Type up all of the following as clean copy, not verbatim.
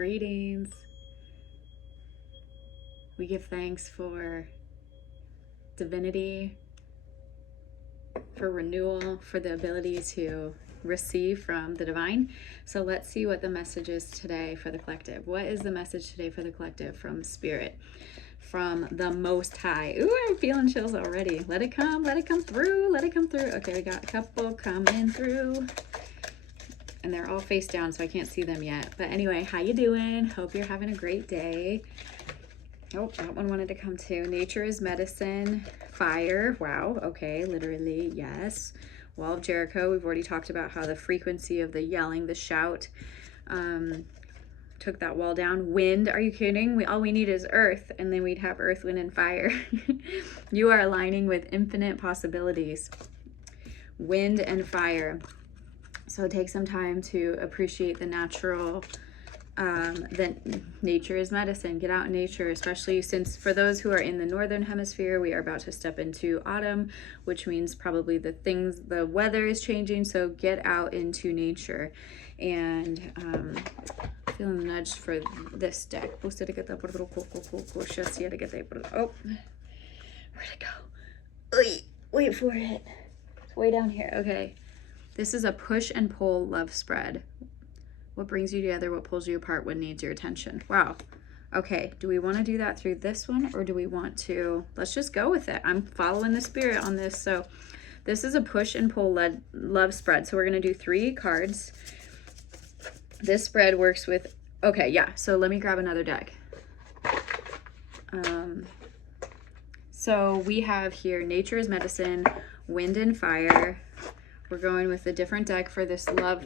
Greetings. We give thanks for divinity, for renewal, for the ability to receive from the divine. So let's see what the message is today for the collective. What is the message today for the collective from Spirit, from the Most High? Ooh, I'm feeling chills already. Let it come through, let it come through. Okay, we got a couple coming through. And they're all face down, so I can't see them yet. But anyway, how you doing? Hope you're having a great day. Oh, that one wanted to come too. Nature is medicine. Fire. Wow. Okay. Literally, yes. Wall of Jericho. We've already talked about how the frequency of the yelling, the shout, took that wall down. Wind. Are you kidding? All we need is earth, and then we'd have earth, wind, and fire. You are aligning with infinite possibilities. Wind and fire. So take some time to appreciate the natural, that nature is medicine. Get out in nature, especially since for those who are in the northern hemisphere, we are about to step into autumn, which means probably the weather is changing. So get out into nature. And feeling the nudge for this deck. Oh, where'd it go? Wait for it. It's way down here. Okay. This is a push and pull love spread. What brings you together? What pulls you apart? What needs your attention? Wow. Okay. Do we want to do that through this one, or do we want to? Let's just go with it. I'm following the spirit on this. So this is a push and pull love spread. So we're going to do 3 cards. This spread works with, okay, yeah. So let me grab another deck. So we have here nature is medicine, wind and fire. We're going with a different deck for this love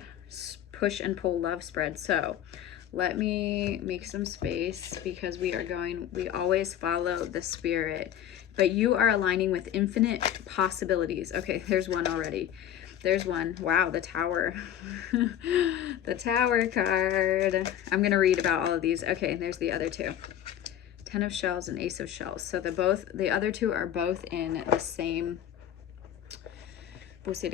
push and pull love spread. So let me make some space because we always follow the spirit, but you are aligning with infinite possibilities. Okay, there's one already. There's one. Wow, the Tower. The Tower card. I'm going to read about all of these. Okay, there's the other 2. 10 of Shells and Ace of Shells. So the other 2 are both in the same. So this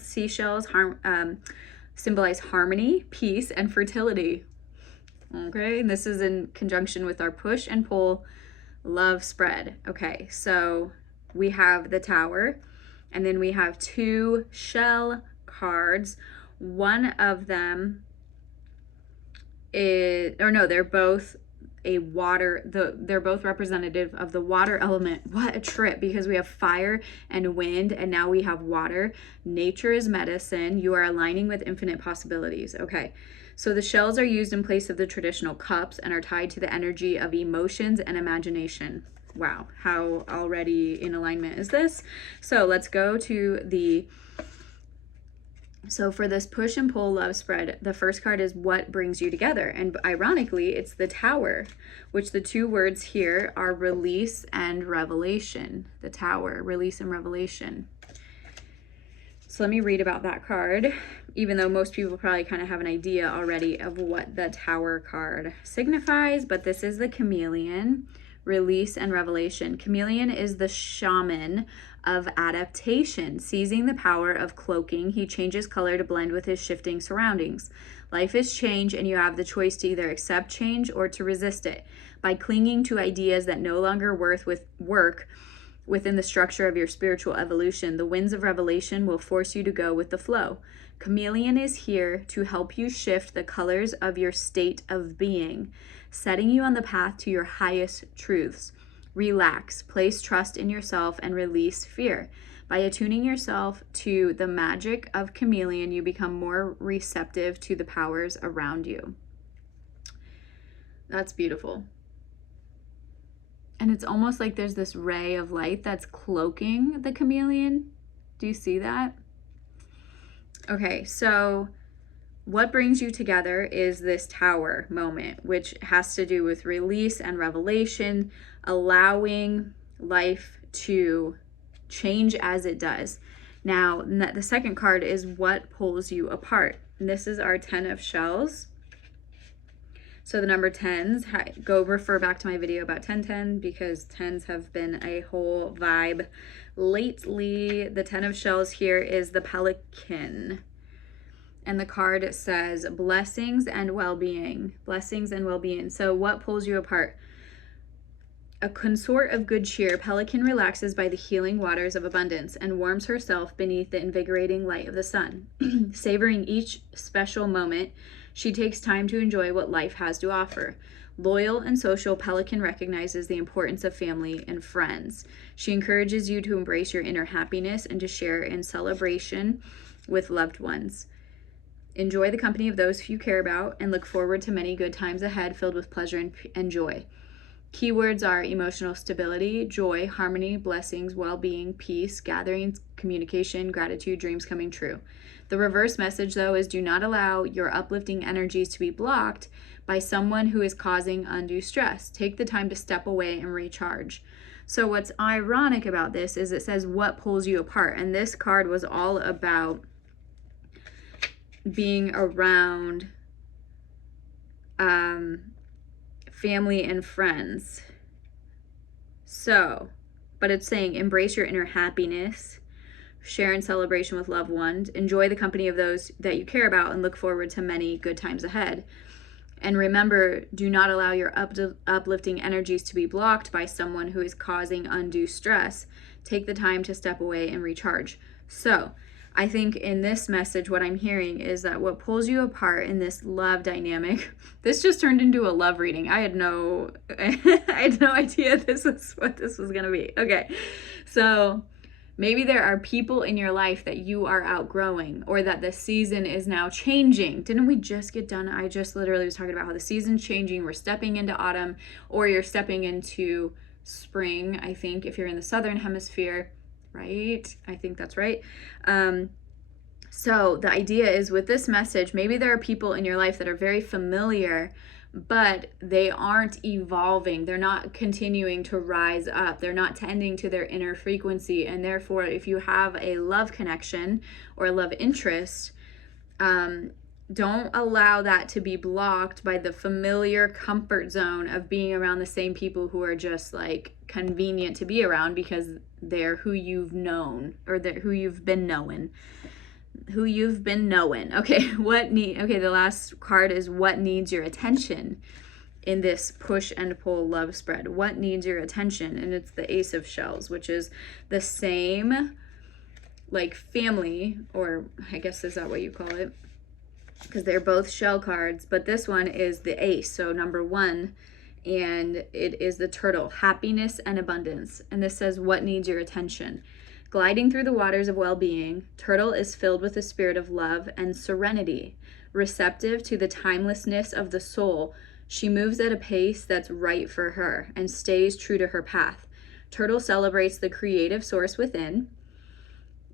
seashells symbolize harmony, peace, and fertility. Okay, and this is in conjunction with our push and pull love spread. Okay, so we have the Tower, and then we have 2 shell cards. One of them is, or no, they're both they're both representative of the water element. What a trip, because we have fire and wind, and now we have water. Nature is medicine. You are aligning with infinite possibilities. Okay, so the shells are used in place of the traditional cups and are tied to the energy of emotions and imagination. Wow, how already in alignment is this? So let's go to so for this push and pull love spread, the first card is what brings you together. And ironically, it's the Tower, which the 2 words here are release and revelation. The Tower, release and revelation. So let me read about that card, even though most people probably kind of have an idea already of what the Tower card signifies. But this is the chameleon, release and revelation. Chameleon is the shaman of adaptation. Seizing the power of cloaking, he changes color to blend with his shifting surroundings. Life is change, and you have the choice to either accept change or to resist it. By clinging to ideas that no longer work within the structure of your spiritual evolution, the winds of revelation will force you to go with the flow. Chameleon is here to help you shift the colors of your state of being, setting you on the path to your highest truths. Relax, place trust in yourself, and release fear. By attuning yourself to the magic of chameleon, you become more receptive to the powers around you. That's beautiful. And it's almost like there's this ray of light that's cloaking the chameleon. Do you see that? Okay, so what brings you together is this Tower moment, which has to do with release and revelation, allowing life to change as it does. Now, the second card is what pulls you apart. And this is our 10 of Shells. So the number 10s, go refer back to my video about 1010, because 10s have been a whole vibe lately. The 10 of shells here is the pelican. And the card says blessings and well-being. Blessings and well-being. So what pulls you apart? A consort of good cheer, Pelican relaxes by the healing waters of abundance and warms herself beneath the invigorating light of the sun. Savoring each special moment, she takes time to enjoy what life has to offer. Loyal and social, Pelican recognizes the importance of family and friends. She encourages you to embrace your inner happiness and to share in celebration with loved ones. Enjoy the company of those you care about and look forward to many good times ahead filled with pleasure and joy. Keywords are emotional stability, joy, harmony, blessings, well-being, peace, gatherings, communication, gratitude, dreams coming true. The reverse message, though, is do not allow your uplifting energies to be blocked by someone who is causing undue stress. Take the time to step away and recharge. So what's ironic about this is it says what pulls you apart. And this card was all about being around family and friends. So, but it's saying embrace your inner happiness, share in celebration with loved ones, enjoy the company of those that you care about, and look forward to many good times ahead. And remember, do not allow your uplifting energies to be blocked by someone who is causing undue stress. Take the time to step away and recharge. So, I think in this message, what I'm hearing is that what pulls you apart in this love dynamic, this just turned into a love reading. I had no idea this was what this was going to be. Okay. So maybe there are people in your life that you are outgrowing, or that the season is now changing. Didn't we just get done? I just literally was talking about how the season's changing. We're stepping into autumn, or you're stepping into spring, I think, if you're in the southern hemisphere. Right? I think that's right. So the idea is with this message, maybe there are people in your life that are very familiar, but they aren't evolving. They're not continuing to rise up. They're not tending to their inner frequency. And therefore, if you have a love connection or a love interest, don't allow that to be blocked by the familiar comfort zone of being around the same people who are just like convenient to be around because they're who you've known, or they're who you've been knowing. Okay, the last card is what needs your attention in this push and pull love spread. What needs your attention? And it's the Ace of Shells, which is the same like family, or I guess is that what you call it? Because they're both shell cards, but this one is the ace, so number 1, and it is the turtle, happiness and abundance. And this says what needs your attention. Gliding through the waters of well-being, turtle is filled with the spirit of love and serenity. Receptive to the timelessness of the soul, she moves at a pace that's right for her and stays true to her path. Turtle celebrates the creative source within,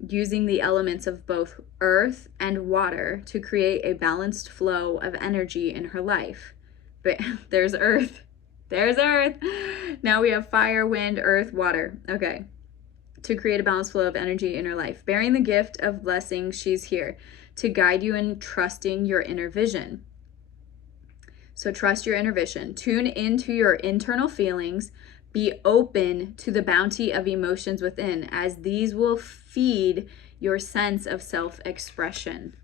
using the elements of both earth and water to create a balanced flow of energy in her life. But there's earth. Now we have fire, wind, earth, water. Okay. To create a balanced flow of energy in her life. Bearing the gift of blessing, she's here to guide you in trusting your inner vision. So trust your inner vision. Tune into your internal feelings. Be open to the bounty of emotions within, as these will feed your sense of self-expression.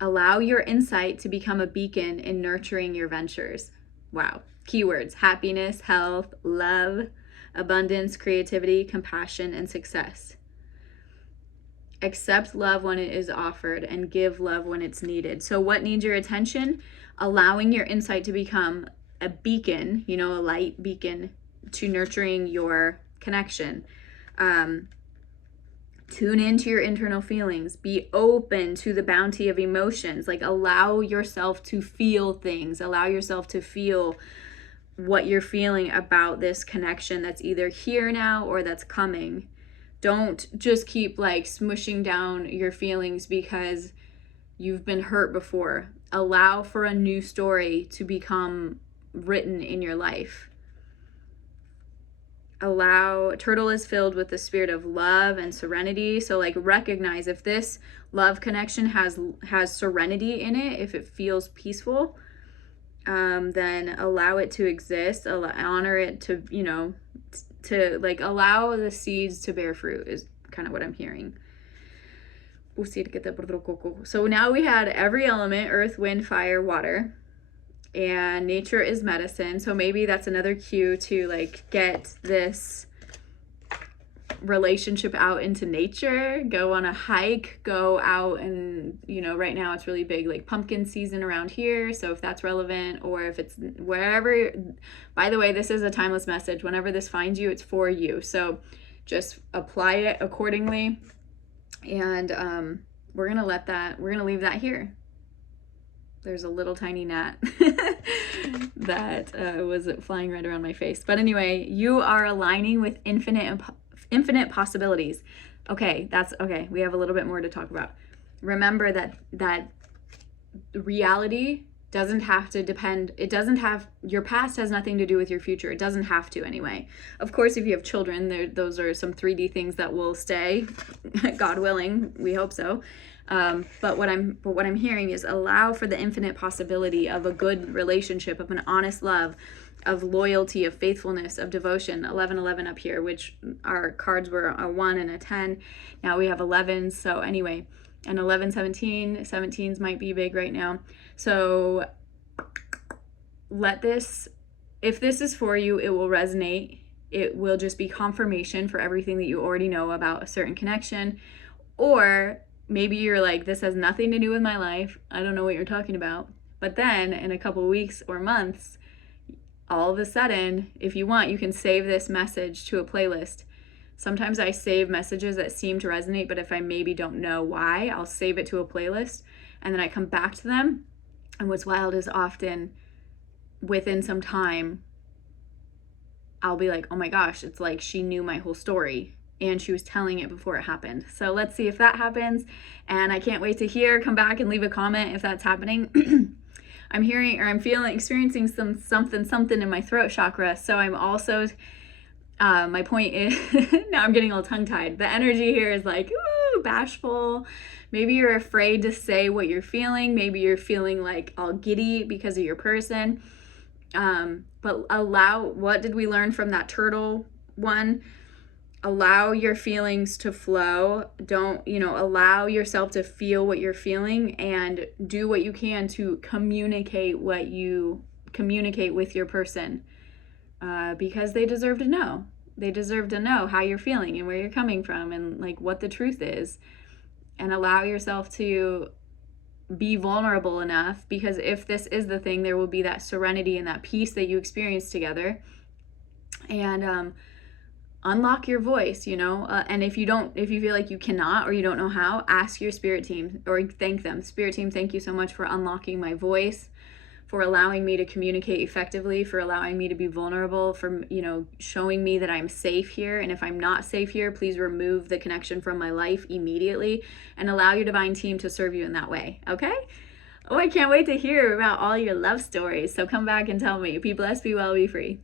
Allow your insight to become a beacon in nurturing your ventures. Wow. Keywords: happiness, health, love, abundance, creativity, compassion, and success. Accept love when it is offered and give love when it's needed. So what needs your attention? Allowing your insight to become a beacon, a light beacon to nurturing your connection. Tune into your internal feelings. Be open to the bounty of emotions. Like, allow yourself to feel things. Allow yourself to feel what you're feeling about this connection that's either here now or that's coming. Don't just keep like smushing down your feelings because you've been hurt before. Allow for a new story to become written in your life. Turtle is filled with the spirit of love and serenity. So like, recognize if this love connection has serenity in it, if it feels peaceful, then allow it to exist, honor it to, like allow the seeds to bear fruit is kind of what I'm hearing. So now we had every element, earth, wind, fire, water, and nature is medicine. So maybe that's another cue to like get this relationship out into nature, go on a hike, go out, and right now it's really big like pumpkin season around here, so if that's relevant, or if it's wherever. By the way, this is a timeless message. Whenever this finds you, it's for you, so just apply it accordingly. And we're gonna leave that here. There's a little tiny gnat that was flying right around my face. But anyway, you are aligning with infinite possibilities. Okay, that's okay. We have a little bit more to talk about. Remember that reality doesn't have to depend. Your past has nothing to do with your future. It doesn't have to anyway. Of course, if you have children, those are some 3D things that will stay, God willing. We hope so. But what I'm hearing is allow for the infinite possibility of a good relationship, of an honest love, of loyalty, of faithfulness, of devotion. 11 up here, which our cards were a 1 and a 10. Now we have 11. So anyway, and 11, 17. 17s might be big right now. So if this is for you, it will resonate. It will just be confirmation for everything that you already know about a certain connection. Or maybe you're like, this has nothing to do with my life. I don't know what you're talking about. But then in a couple weeks or months, all of a sudden, if you want, you can save this message to a playlist. Sometimes I save messages that seem to resonate, but if I maybe don't know why, I'll save it to a playlist and then I come back to them. And what's wild is often within some time, I'll be like, oh my gosh, it's like she knew my whole story and she was telling it before it happened. So let's see if that happens. And I can't wait to come back and leave a comment if that's happening. I'm experiencing something in my throat chakra. So I'm also, my point is, now I'm getting all tongue-tied. The energy here is like, ooh, bashful. Maybe you're afraid to say what you're feeling. Maybe you're feeling like all giddy because of your person. But what did we learn from that turtle one? Allow your feelings to flow. Don't, allow yourself to feel what you're feeling and do what you can to communicate with your person, because they deserve to know. They deserve to know how you're feeling and where you're coming from and like what the truth is. And allow yourself to be vulnerable enough, because if this is the thing, there will be that serenity and that peace that you experience together. And unlock your voice, and if you feel like you cannot or you don't know how, ask your spirit team or thank them. Spirit team, thank you so much for unlocking my voice, for allowing me to communicate effectively, for allowing me to be vulnerable, for showing me that I'm safe here. And if I'm not safe here, please remove the connection from my life immediately and allow your divine team to serve you in that way. Okay? Oh, I can't wait to hear about all your love stories. So come back and tell me. Be blessed, be well, be free.